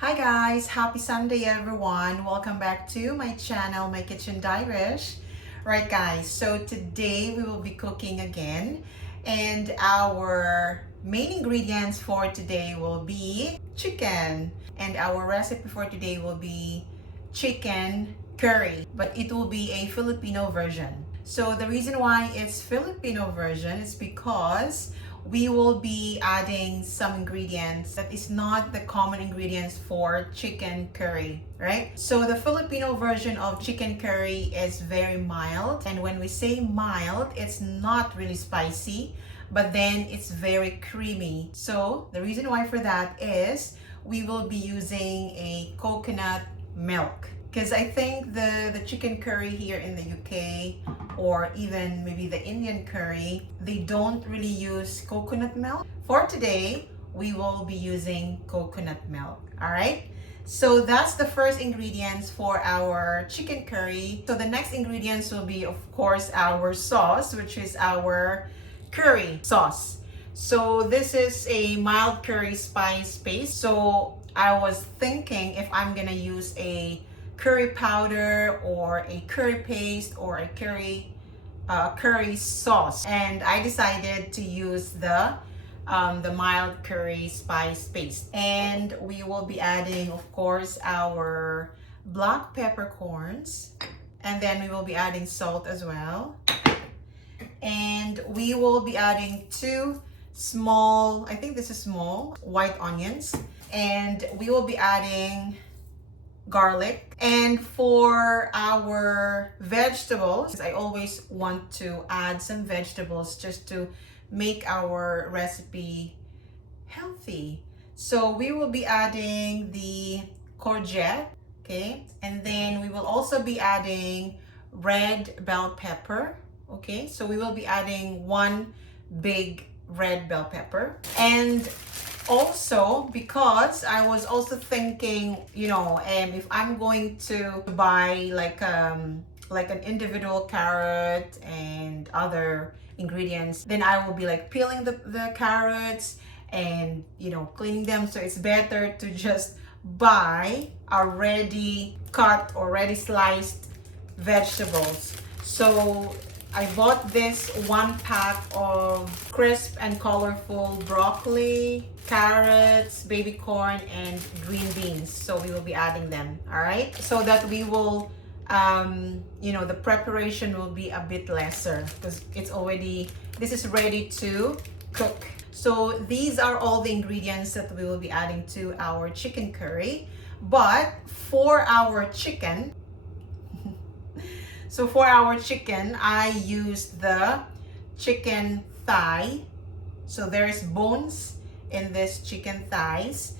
Hi guys, happy Sunday everyone. Welcome back to my channel, My Kitchen Diarish. Right guys, so today we will be cooking again and our main ingredients for today will be chicken and our recipe for today will be chicken curry, but it will be a Filipino version. So the reason why it's Filipino version is because we will be adding some ingredients that is not the common ingredients for chicken curry, right? So the Filipino version of chicken curry is very mild, and when we say mild, it's not really spicy, but then it's very creamy. So the reason why for that is we will be using a coconut milk, because I think the chicken curry here in the UK or even maybe the Indian curry, they don't really use coconut milk. For today, we will be using coconut milk, all right? So that's the first ingredients for our chicken curry. So the next ingredients will be, of course, our sauce, which is our curry sauce. So this is a mild curry spice paste. So I was thinking if I'm gonna use a curry powder or a curry paste or a curry sauce, and I decided to use the mild curry spice paste. And we will be adding, of course, our black peppercorns, and then we will be adding salt as well, and we will be adding two small, I think this is small, white onions, and we will be adding garlic. And for our vegetables, I always want to add some vegetables just to make our recipe healthy. So we will be adding the courgette, okay? And then we will also be adding red bell pepper, okay? So we will be adding one big red bell pepper. And also, because I was also thinking, if I'm going to buy like an individual carrot and other ingredients, then I will be like peeling the carrots and cleaning them. So it's better to just buy already cut, already sliced vegetables. So I bought this 1 pack of crisp and colorful broccoli, carrots, baby corn, and green beans. So we will be adding them, all right? So that we will, the preparation will be a bit lesser because this is ready to cook. So these are all the ingredients that we will be adding to our chicken curry. But for our chicken, I used the chicken thigh. So there's bones in this chicken thighs.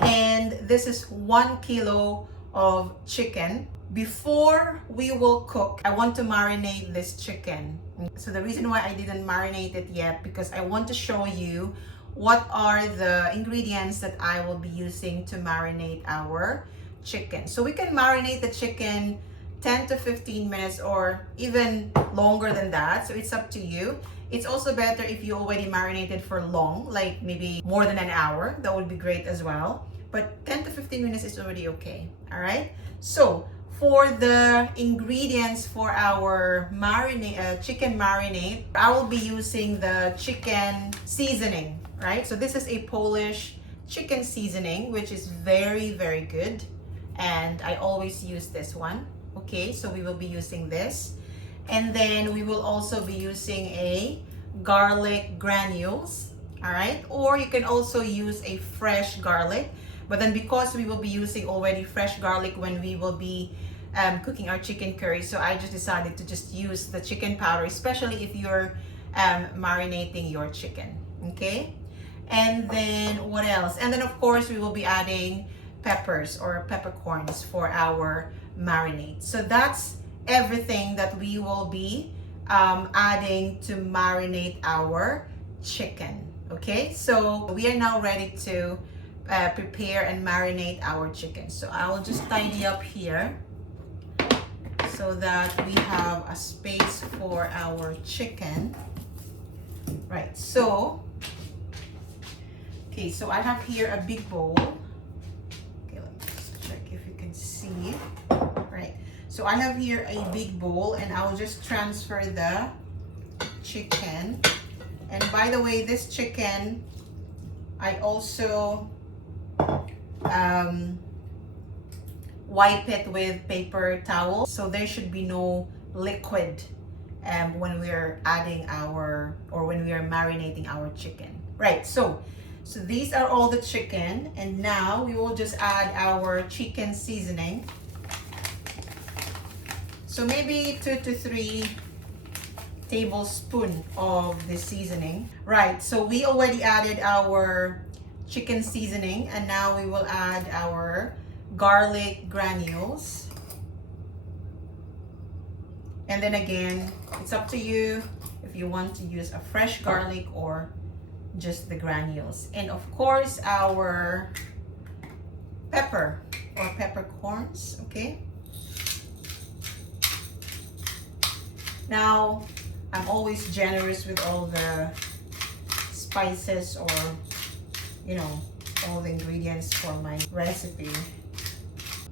And this is 1 kilo of chicken. Before we will cook, I want to marinate this chicken. So the reason why I didn't marinate it yet, because I want to show you what are the ingredients that I will be using to marinate our chicken. So we can marinate the chicken 10 to 15 minutes or even longer than that. So it's up to you. It's also better if you already marinated for long, like maybe more than an hour. That would be great as well. But 10 to 15 minutes is already okay. All right. So for the ingredients for our chicken marinade, I will be using the chicken seasoning, right? So this is a Polish chicken seasoning, which is very, very good. And I always use this one. Okay, so we will be using this. And then we will also be using a garlic granules, all right? Or you can also use a fresh garlic. But then because we will be using already fresh garlic when we will be cooking our chicken curry, so I just decided to just use the chicken powder, especially if you're marinating your chicken, okay? And then what else? And then of course we will be adding peppers or peppercorns for our marinade. So that's everything that we will be adding to marinate our chicken. Okay, so we are now ready to prepare and marinate our chicken. So I will just tidy up here so that we have a space for our chicken. Right, so I have here a big bowl. Okay, let So I have here a big bowl and I will just transfer the chicken. And by the way, this chicken, I also wipe it with paper towel. So there should be no liquid when we are adding when we are marinating our chicken. Right, so these are all the chicken, and now we will just add our chicken seasoning. So maybe 2 to 3 tablespoons of the seasoning. Right, so we already added our chicken seasoning, and now we will add our garlic granules. And then again, it's up to you if you want to use a fresh garlic or just the granules. And of course, our pepper or peppercorns, okay? Now, I'm always generous with all the spices or, you know, all the ingredients for my recipe.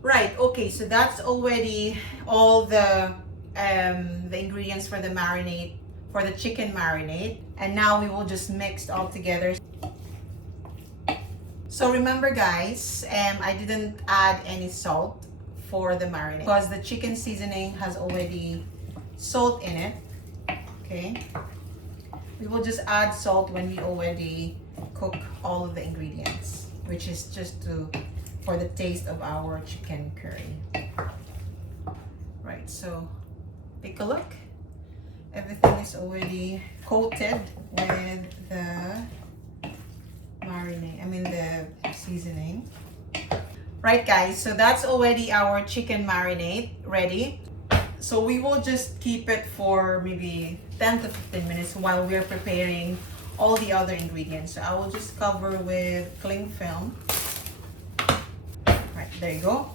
Right, okay, so that's already all the ingredients for the marinade, for the chicken marinade. And now we will just mix it all together. So remember guys, I didn't add any salt for the marinade because the chicken seasoning has already salt in it, okay? We will just add salt when we already cook all of the ingredients, which is just for the taste of our chicken curry. Right, so take a look. Everything is already coated with the the seasoning. Right guys, so that's already our chicken marinade ready. So we will just keep it for maybe 10 to 15 minutes while we're preparing all the other ingredients. So I will just cover with cling film. Right, there you go.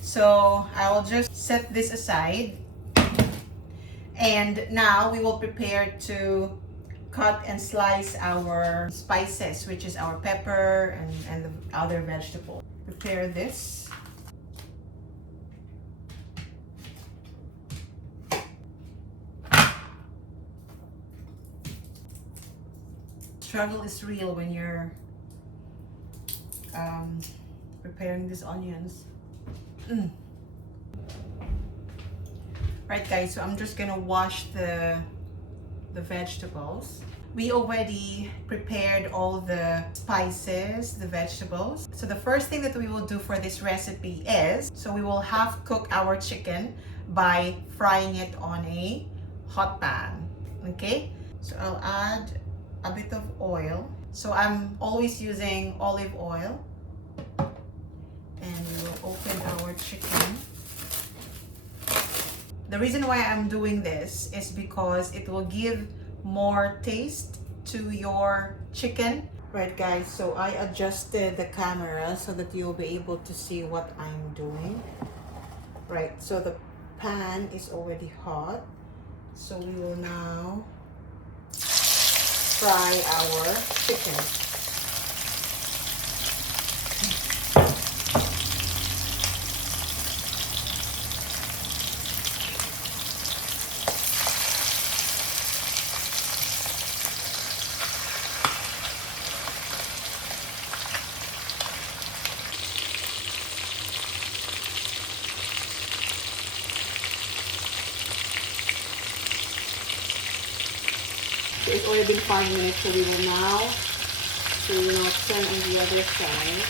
So I will just set this aside. And now we will prepare to cut and slice our spices, which is our pepper and the other vegetables. Prepare this. Struggle is real when you're preparing these onions. Right guys, so I'm just gonna wash the vegetables. We already prepared all the spices, the vegetables. So the first thing that we will do for this recipe is, so we will half cook our chicken by frying it on a hot pan, okay? So I'll add a bit of oil. So I'm always using olive oil. And we will open our chicken. The reason why I'm doing this is because it will give more taste to your chicken. Right guys, so I adjusted the camera so that you'll be able to see what I'm doing. Right, so the pan is already hot. So we will now fry our chicken. So it's already been 5 minutes, so we will now turn on the other side.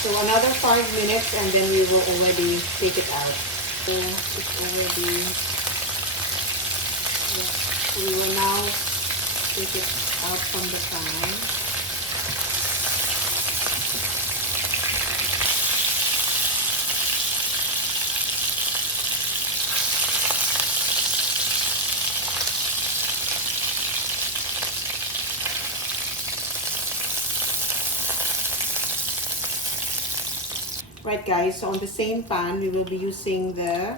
So another 5 minutes and then we will already take it out. So it's already, we will now take it out from the pan. Right guys, so on the same pan we will be using the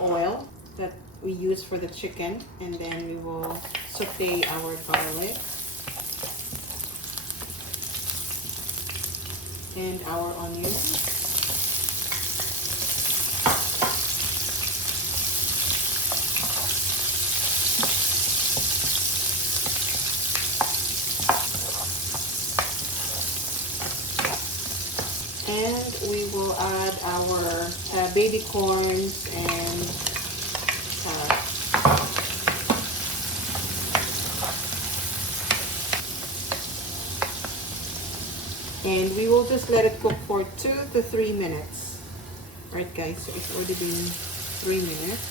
oil that we use for the chicken, and then we will saute our garlic and our onions. And we will add our baby corns and carrots. And we will just let it cook for 2 to 3 minutes. Alright guys, so it's already been 3 minutes.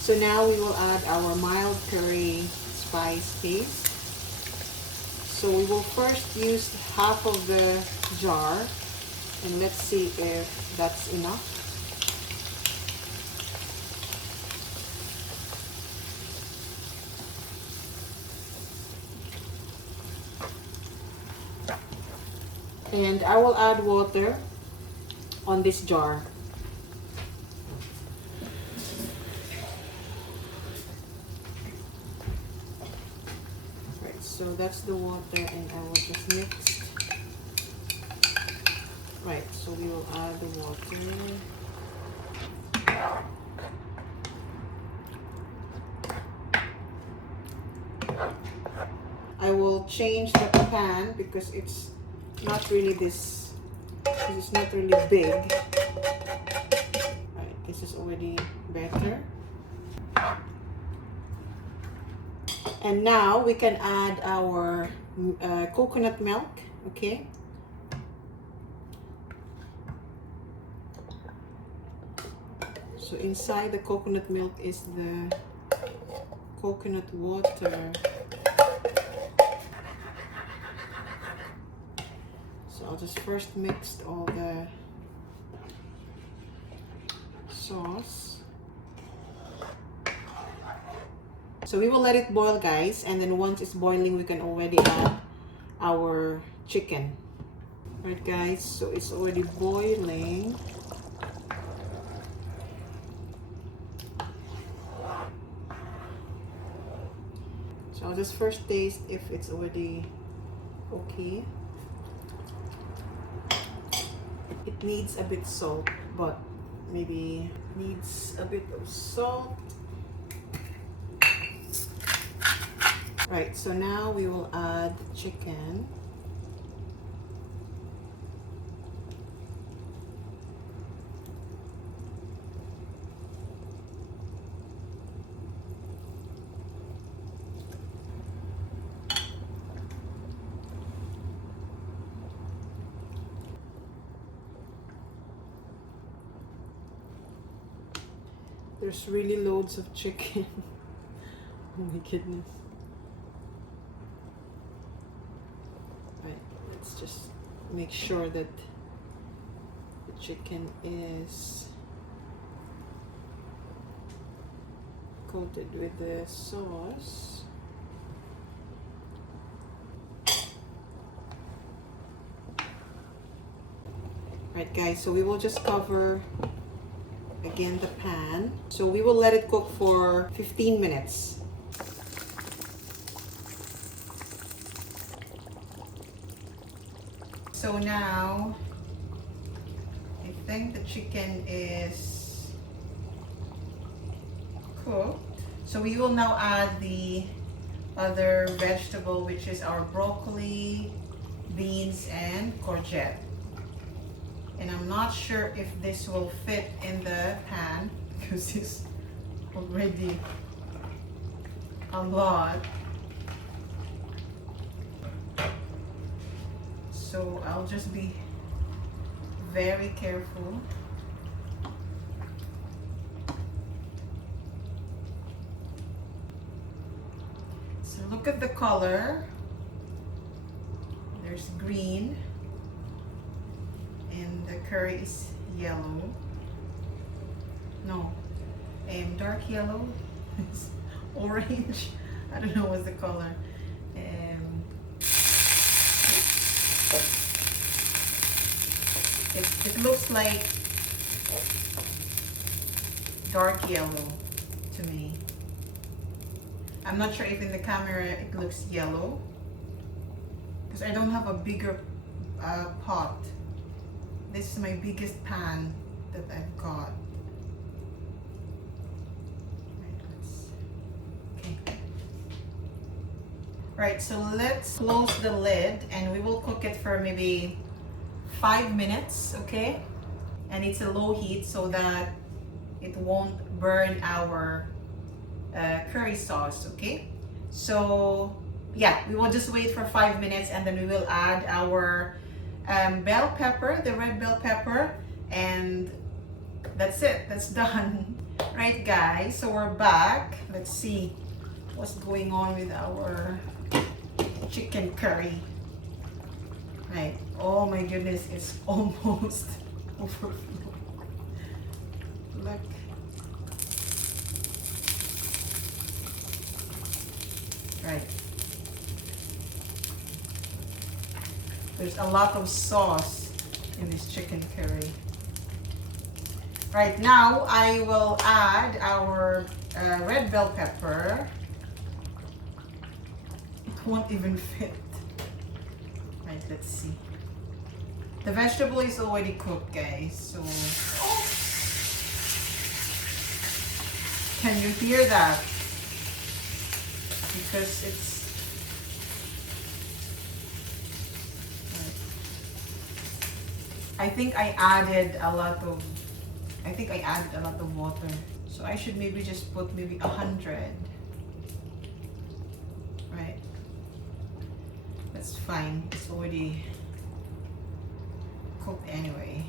So now we will add our mild curry spice paste. So we will first use half of the jar, and let's see if that's enough. And I will add water on this jar. Right, so that's the water, and I will just mix. Right, so we will add the water. I will change the pan because it's not really this is not really big. Right, this is already better. And now we can add our coconut milk, okay? So inside the coconut milk is the coconut water. So I'll just first mix all the sauce. So we will let it boil guys, and then once it's boiling we can already add our chicken. Right guys, so it's already boiling. So I'll just first taste if it's already okay. It needs a bit salt, but maybe needs a bit of salt. Right, so now we will add the chicken. There's really loads of chicken. Oh my goodness. Right, let's just make sure that the chicken is coated with the sauce. Right guys, so we will just cover again the pan. So we will let it cook for 15 minutes. So now I think the chicken is cooked. So we will now add the other vegetable, which is our broccoli, beans, and courgette. And I'm not sure if this will fit in the pan because it's already a lot. So I'll just be very careful. So look at the color. There's green. And the curry is yellow. No, dark yellow. It's orange. I don't know what's the color. And It looks like dark yellow to me. I'm not sure if in the camera it looks yellow because I don't have a bigger pot. This is my biggest pan that I've got. Right, so let's close the lid and we will cook it for maybe 5 minutes, okay? And it's a low heat so that it won't burn our curry sauce, okay? So yeah, we will just wait for 5 minutes and then we will add our bell pepper, the red bell pepper, and that's it, that's done. Right guys, so we're back. Let's see what's going on with our chicken curry. Right, oh my goodness, it's almost overflowing. Look. Right. There's a lot of sauce in this chicken curry. Right, now I will add our red bell pepper. It won't even fit. Right, let's see. The vegetable is already cooked, guys, so... Oh. Can you hear that? Because it's... I think I added a lot of water. So I should maybe just put maybe 100. Right. That's fine. It's already cooked anyway.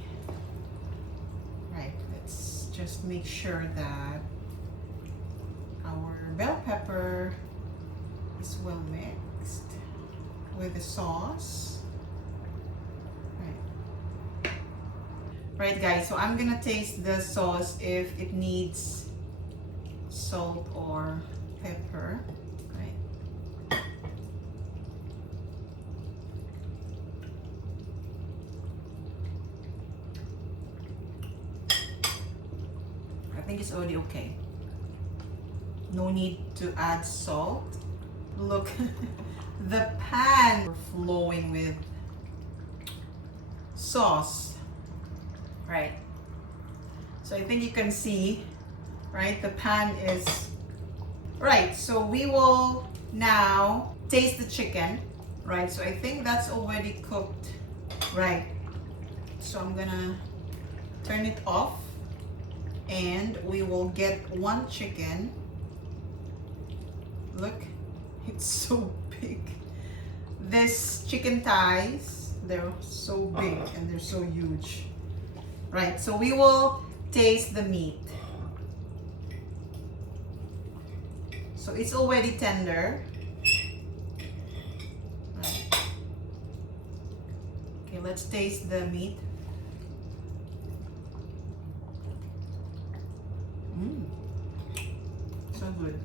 Right. Let's just make sure that our bell pepper is well mixed with the sauce. Right guys, so I'm gonna taste the sauce if it needs salt or pepper. Right. I think it's already okay. No need to add salt. Look, the pan overflowing with sauce. Right, so I think you can see, right, the pan is right. So we will now taste the chicken, right? So I think that's already cooked, right? So I'm gonna turn it off and we will get one chicken. Look, it's so big. This chicken thighs, they're so big and they're so huge. Right, so we will taste the meat. So it's already tender. Right. Okay, let's taste the meat. So good.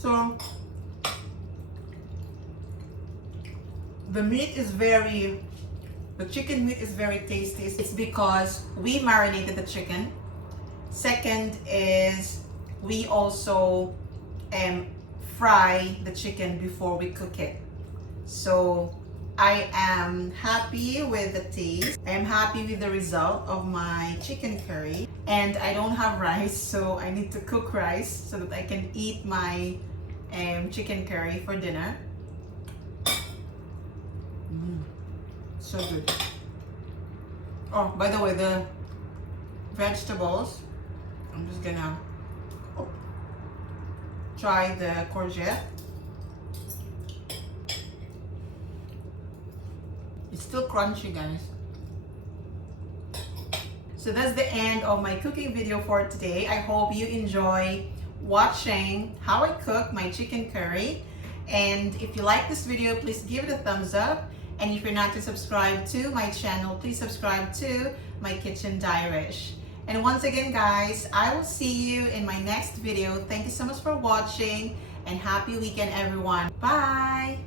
So the meat is the chicken meat is very tasty. It's because we marinated the chicken. Second is we also fry the chicken before we cook it. So I am happy with the taste. I am happy with the result of my chicken curry. And I don't have rice, so I need to cook rice so that I can eat my chicken curry for dinner. So good. Oh, by the way, the vegetables, I'm just gonna try the courgette. It's still crunchy, guys. So that's the end of my cooking video for today. I hope you enjoy watching how I cook my chicken curry. And if you like this video, please give it a thumbs up. And if you're not yet subscribed to my channel, please subscribe to My Kitchen Diarish. And once again, guys, I will see you in my next video. Thank you so much for watching, and happy weekend, everyone. Bye!